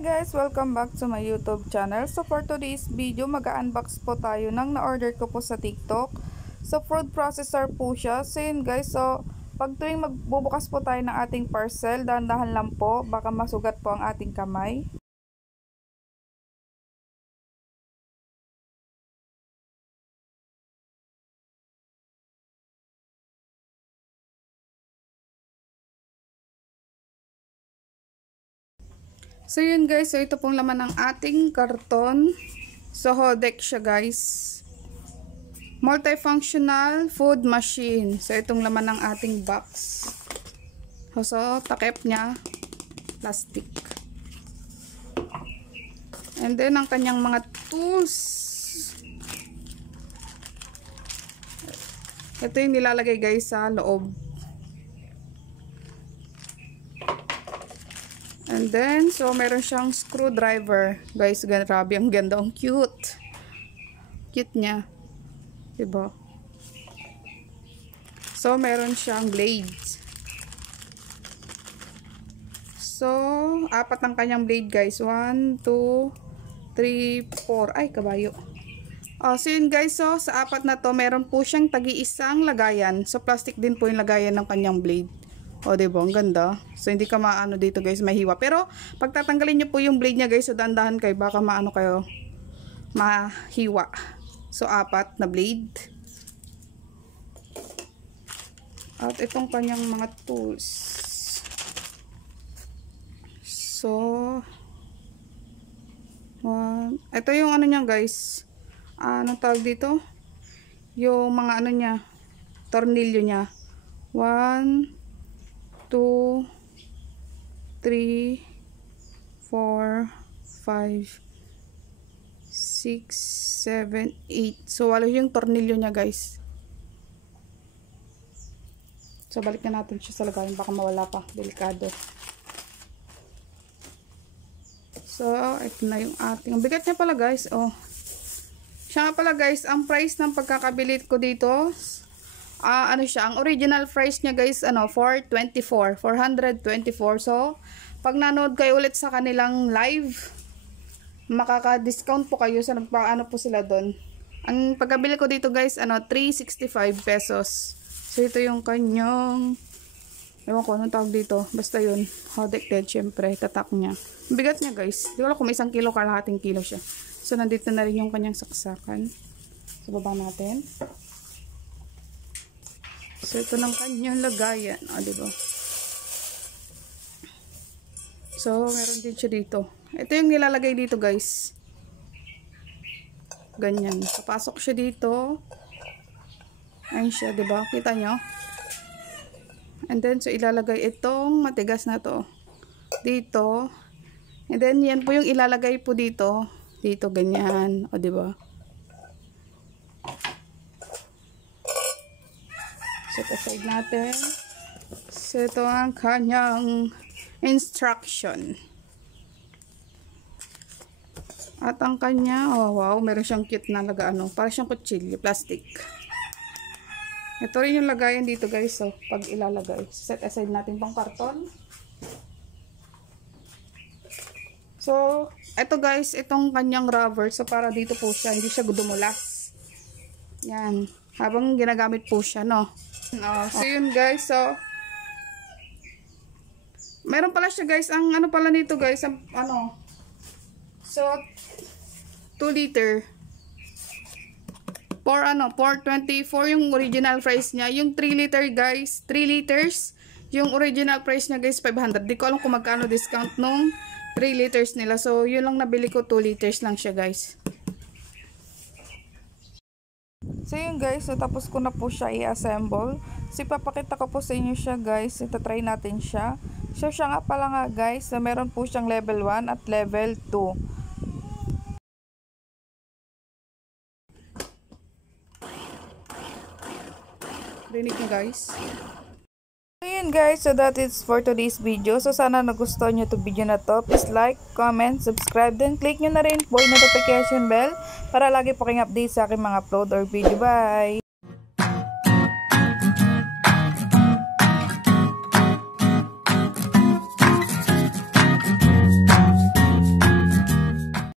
Hi guys! Welcome back to my YouTube channel. So for today's video, mag-unbox po tayo ng na-order ko po sa TikTok. So food processor po siya. So yun guys, so pag tuwing magbubukas po tayo ng ating parcel, dahan-dahan lang po, baka masugat po ang ating kamay. So yun guys, so ito pong laman ng ating karton. So Hodek siya guys. Multifunctional food machine. So itong laman ng ating box. So takip niya plastic. And then ang kanyang mga tools. Ito yung nilalagay guys sa loob. And then, so meron siyang screwdriver. Guys, grabe, ang ganda, ang cute. Cute niya. Diba? So, meron siyang blades. So, apat ang kanyang blade guys. 1, 2, 3, 4. Ay, kabayo. So yun guys, so sa apat na to, meron po siyang tagi-isang lagayan. So, plastic din po yung lagayan ng kanyang blade. O, diba? Ang ganda. So, hindi ka maano dito guys, mahiwa. Pero, pag tatanggalin nyo po yung blade niya guys, so dandahan kayo, baka maano kayo, mahiwa. So, apat na blade. At itong kanyang mga tools. So, ito yung ano niya guys. Anong tawag dito? Yung mga ano niya, tornilyo niya. 1, 2, 3, 4, 5, 6, 7, 8. So, walo yung tornilyo niya guys. So, balik na natin siya sa lagayan. Baka mawala pa. Delikado. So, ito na yung ating. Ang bigat niya pala guys. Oh. Siya nga pala guys, ang price ng pagkakabili ko dito, ano siya, ang original price niya guys, 424. So, pag nanood kayo ulit sa kanilang live, makaka-discount po kayo sa nagpaano po sila doon. Ang pagkabili ko dito guys, 365 pesos. So, ito yung kanyang, ewan ko anong tawag dito, basta yun, Hodek dead, syempre, tatak niya. Ang bigat niya guys, di ko alam kung may 1 kilo, kalahating kilo siya. So, nandito na rin yung kanyang saksakan. So, baba natin. So, ito ng kanyang lagayan. Diba? So, meron din siya dito. Ito yung nilalagay dito, guys. Ganyan. Papasok siya dito. Ayun siya, diba? Kita nyo? And then, so, ilalagay itong matigas na to. Dito. And then, yan po yung ilalagay po dito. Dito, ganyan. O, diba? Set aside natin. So, ito ang kanyang instruction. At ang kanya, oh wow, meron siyang cute na para siyang kutsilyo, plastic. Ito rin yung lagayan dito guys, so, pag ilalagay. Set aside natin pang karton. So, ito guys, itong kanyang rubber, so para dito po siya, hindi siya dumulas. Yan, habang ginagamit po siya, no? So yun guys, so meron pala siya guys, ang ano pala nito guys, ang so 2 liter for 424 yung original price niya. Yung 3 liter guys, 3 liters yung original price niya guys, 500. Di ko alam kung magkano discount nung 3 liters nila. So yun lang nabili ko, 2 liters lang siya guys. So yun guys, so tapos ko na po siya i-assemble. So ipapakita ko po sa inyo siya guys. Ito try natin siya. So siya nga pala nga guys, so meron po siyang level 1 at level 2. Rinig niyo guys. So yun guys, so that is for today's video. So sana nagustuhan nyo to video na to. Please like, comment, subscribe, then click nyo na rin po yung notification bell para lagi po kayong update sa aking mga upload or video. Bye!